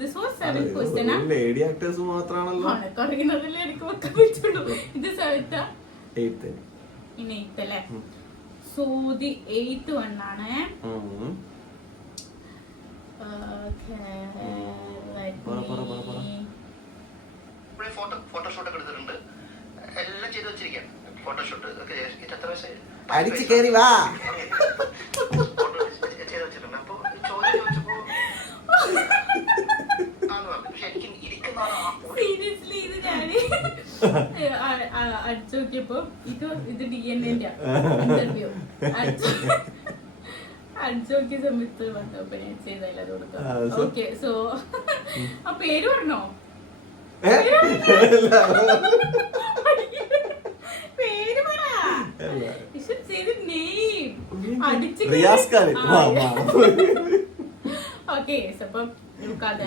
this was 7th question. Lady actors മാത്രമാണല്ലോ. അറിയുന്നതല്ലേ എനിക്ക് വെക്കാൻ പറ്റുള്ളൂ. ഇത് 7th 8th ഇനി 8th അല്ലേ. So the 8th one ആണ്. ഫോട്ടോഷൂട്ട് ഒക്കെ എടുത്തിട്ടുണ്ട്, എല്ലാം ചെയ്ത് വെച്ചിരിക്കാം. ഫോട്ടോഷൂട്ട് ഒക്കെ എത്ര വയസ്സായി അടിച്ചു കയറി വാ ചെയ്ത് വെച്ചിട്ടുണ്ട്. അപ്പൊ ചോദ്യം ചോദിച്ചപ്പോ സീരിയസ്ലി ഇത് ഞാന് അടിച്ചു നോക്കിയപ്പോ ഇത് DNA ഇന്റർവ്യൂ അടിച്ചു നോക്കിയ സമയത്ത് വന്നപ്പോ ഞാൻ ചെയ്തല്ല അത് കൊടുക്കാം. ഓക്കെ, സോ ആ പേര് പറഞ്ഞോ? പേര് പറ. You should say the name. അടിച്ചു. Okay, so അപ്പം